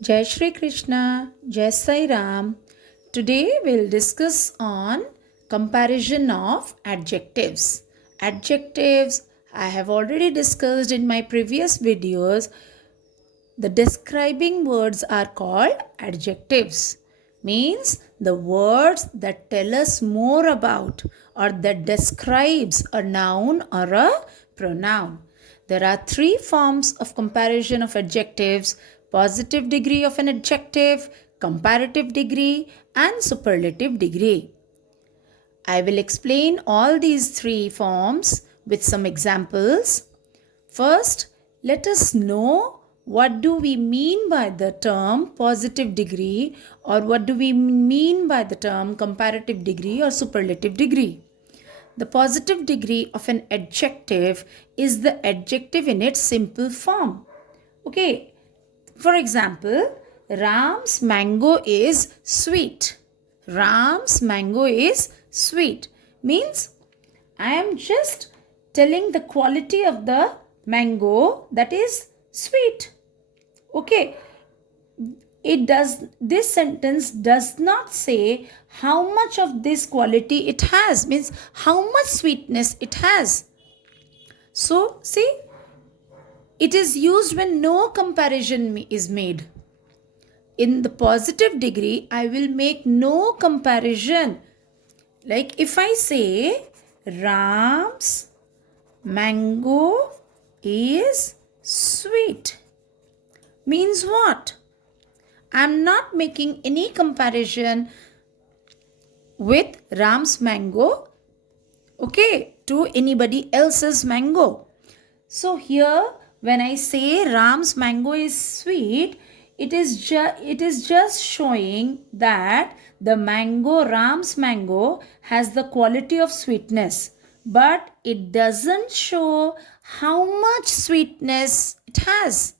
Jai Shri Krishna, Jai Sai Ram. Today we'll discuss on comparison of adjectives. Adjectives I have already discussed in my previous videos. The describing words are called adjectives. Means the words that tell us more about or that describes a noun or a pronoun. There are three forms of comparison of adjectives: positive degree of an adjective, comparative degree, and superlative degree. I will explain all these three forms with some examples. First, let us know what do we mean by the term positive degree or what do we mean by the term comparative degree or superlative degree. The positive degree of an adjective is the adjective in its simple form. Okay, for example, Ram's mango is sweet. Ram's mango is sweet means I am just telling the quality of the mango that is sweet. Okay, this sentence does not say how much of this quality it has, means how much sweetness it has. So, see, it is used when no comparison is made. In the positive degree, I will make no comparison. Like if I say Ram's mango is sweet, means what? I am not making any comparison with Ram's mango, okay, to anybody else's mango. So here when I say Ram's mango is sweet, it is just showing that the mango, Ram's mango, has the quality of sweetness, but it doesn't show how much sweetness it has.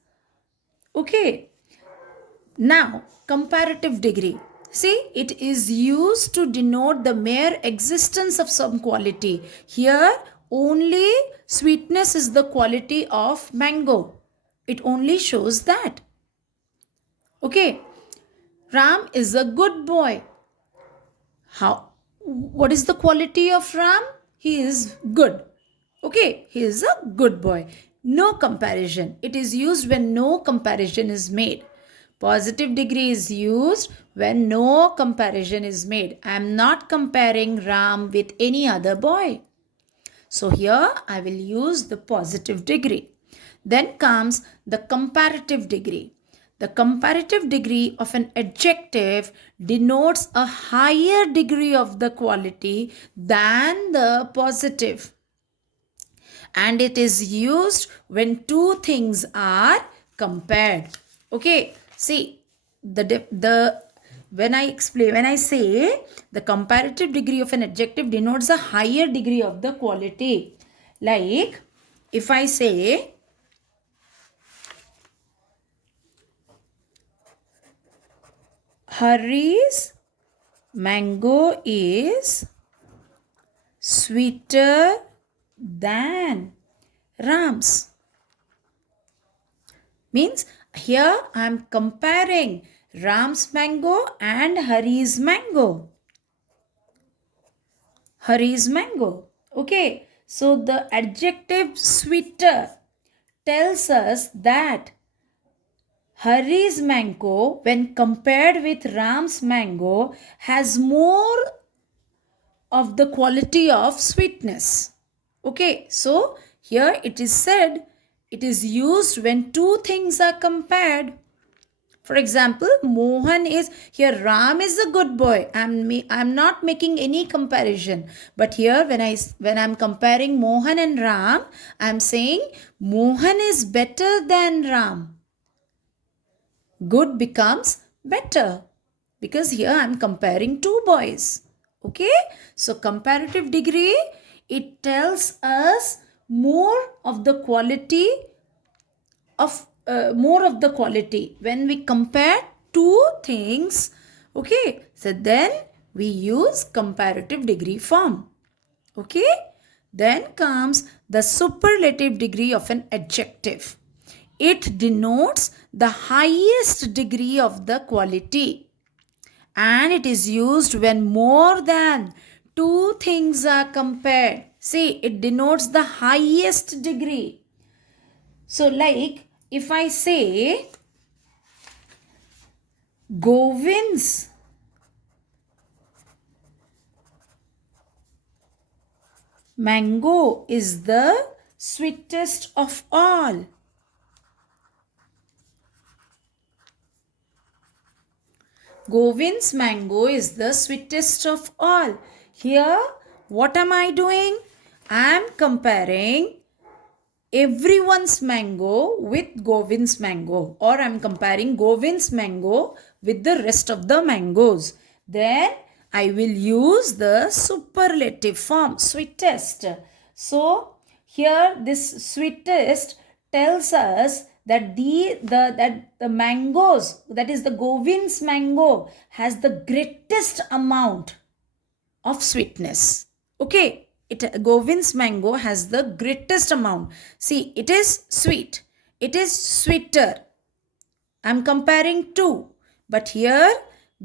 Okay, now comparative degree. See, it is used to denote the mere existence of some quality. Here, only sweetness is the quality of mango. It only shows that. Okay, Ram is a good boy. What is the quality of Ram? He is good. Okay, he is a good boy. No comparison. It is used when no comparison is made. Positive degree is used when no comparison is made. I am not comparing Ram with any other boy. So here I will use the positive degree. Then comes the comparative degree. The comparative degree of an adjective denotes a higher degree of the quality than the positive. And it is used when two things are compared. Okay, see, when I say the comparative degree of an adjective denotes a higher degree of the quality. Like if I say Hari's mango is sweeter than Ram's. Means here I am comparing Ram's mango and Hari's mango. Hari's mango. Okay. So the adjective sweeter tells us that Hari's mango, when compared with Ram's mango, has more of the quality of sweetness. Okay, so here it is said it is used when two things are compared. For example, Mohan is here. Ram is a good boy. I'm not making any comparison. But here when I'm comparing Mohan and Ram, I'm saying Mohan is better than Ram. Good becomes better because here I'm comparing two boys. Okay, so comparative degree, it tells us more of the quality when we compare two things. Okay, so then we use comparative degree form. Okay, then comes the superlative degree of an adjective. It denotes the highest degree of the quality, and it is used when more than two things are compared. See, it denotes the highest degree. So, like if I say Govind's mango is the sweetest of all. Govind's mango is the sweetest of all. Here, what am I doing? I am comparing everyone's mango with Govind's mango, or I am comparing Govind's mango with the rest of the mangoes. Then I will use the superlative form, sweetest. So here this sweetest tells us that the mangoes, that is the Govind's mango, has the greatest amount of sweetness. Okay, Govind's mango has the greatest amount. See, it is sweet. It is sweeter. I'm comparing two. But here,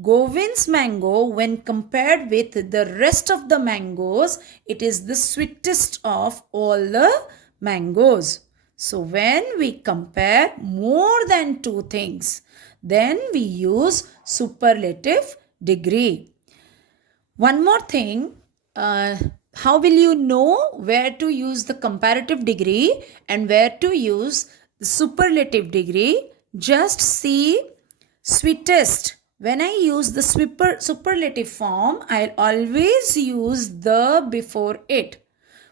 Govind's mango, when compared with the rest of the mangoes, it is the sweetest of all the mangoes. So, when we compare more than two things, then we use superlative degree. One more thing, how will you know where to use the comparative degree and where to use the superlative degree? Just see sweetest. When I use the superlative form, I'll always use the before it.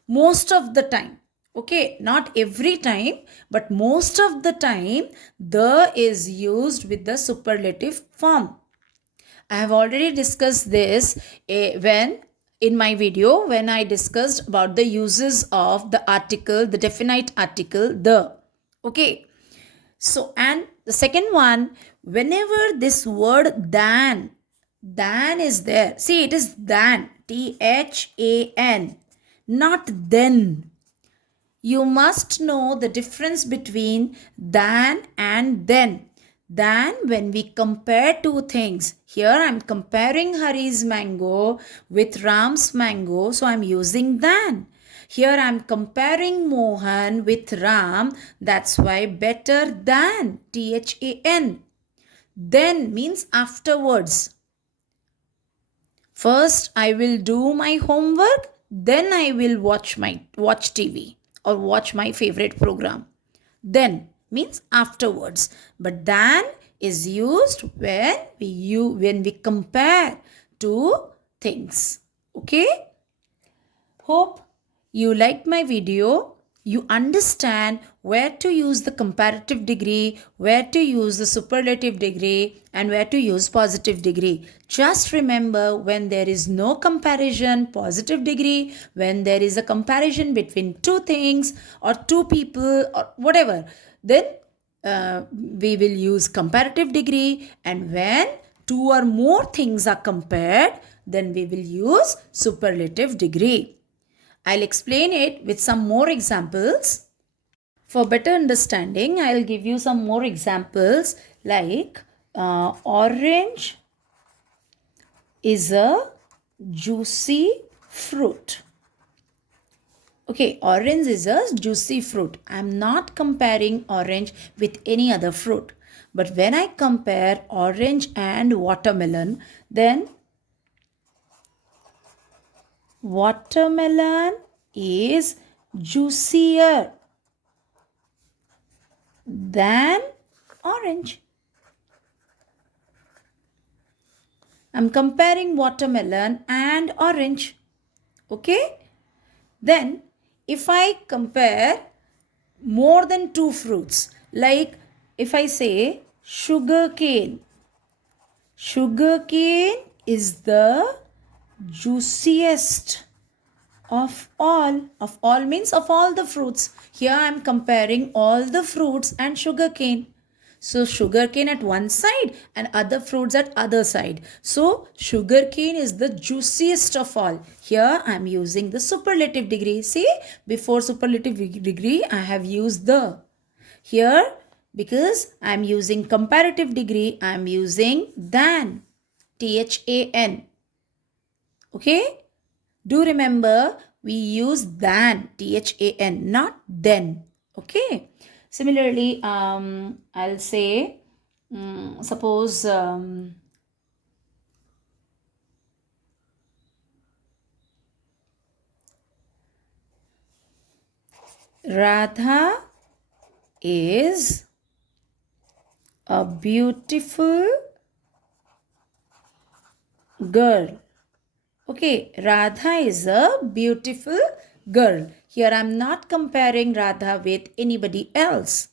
Most of the time. Okay, not every time, but most of the time, the is used with the superlative form. I have already discussed this when in my video when I discussed about the uses of the article, the definite article, the. Okay. So, and the second one, whenever this word than is there, see it is than, THAN, not then. You must know the difference between than and then. Than when we compare two things. Here I am comparing Hari's mango with Ram's mango, so I am using than. Here I am comparing Mohan with Ram, that's why better than, THAN. Then means afterwards. First I will do my homework, then I will watch TV or watch my favorite program. Then means afterwards, but than is used when we compare two things. Okay, hope you liked my video. You understand where to use the comparative degree, where to use the superlative degree, and where to use positive degree. Just remember, when there is no comparison, positive degree; when there is a comparison between two things or two people or whatever, then we will use comparative degree, and when two or more things are compared, then we will use superlative degree. I'll explain it with some more examples. For better understanding, I'll give you some more examples like orange is a juicy fruit. Okay, orange is a juicy fruit. I'm not comparing orange with any other fruit. But when I compare orange and watermelon, then watermelon is juicier than orange. I'm comparing watermelon and orange. Okay? Then, if I compare more than two fruits, like if I say sugar cane is the juiciest of all. Of all means of all the fruits. Here I am comparing all the fruits and sugar cane. So sugar cane at one side and other fruits at other side. So sugar cane is the juiciest of all. Here I am using the superlative degree. See, before superlative degree I have used the. Here Because I am using comparative degree, I am using than. THAN. Okay? Do remember we use than, THAN, not then. Okay? Similarly, I'll say, suppose Radha is a beautiful girl. Okay, Radha is a beautiful girl. Here I am not comparing Radha with anybody else.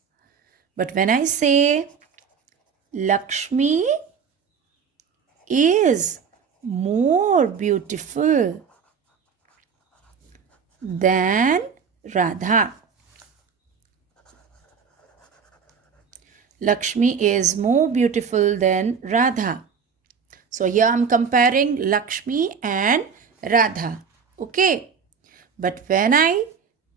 But when I say Lakshmi is more beautiful than Radha. Lakshmi is more beautiful than Radha. So here I am comparing Lakshmi and Radha. Okay. But when I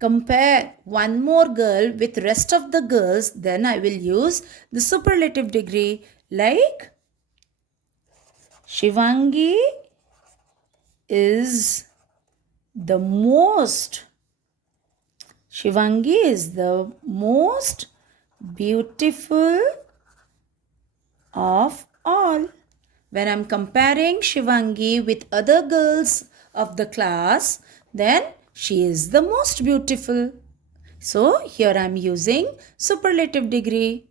compare one more girl with rest of the girls, then I will use the superlative degree like Shivangi is the most beautiful of all. When I'm comparing Shivangi with other girls of the class, then she is the most beautiful. So here I'm using superlative degree.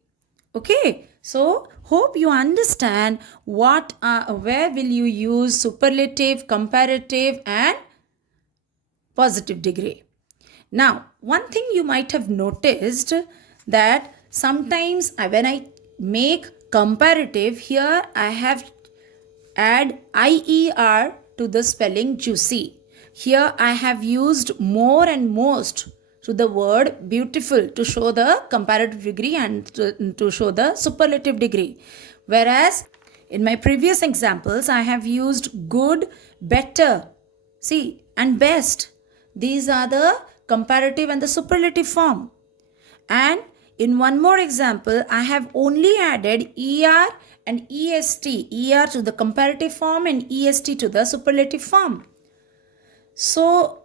Okay. So hope you understand where will you use superlative, comparative and positive degree. Now, one thing you might have noticed that sometimes when I make comparative, here I have add IER to the spelling juicy. Here I have used more and most to the word beautiful to show the comparative degree and to show the superlative degree. Whereas in my previous examples, I have used good, better, see, and best. These are the comparative and the superlative form. And in one more example, I have only added ER and EST. ER to the comparative form and EST to the superlative form. So,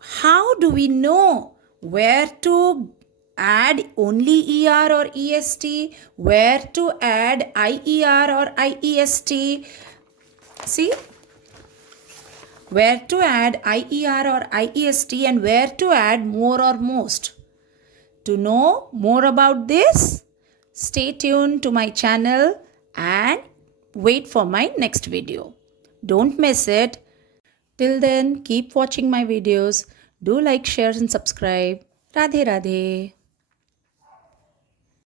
how do we know where to add only ER or EST? Where to add IER or IEST? See? Where to add IER or IEST and where to add more or most. To know more about this, stay tuned to my channel and wait for my next video. Don't miss it. Till then, keep watching my videos. Do like, share and subscribe. Radhe Radhe.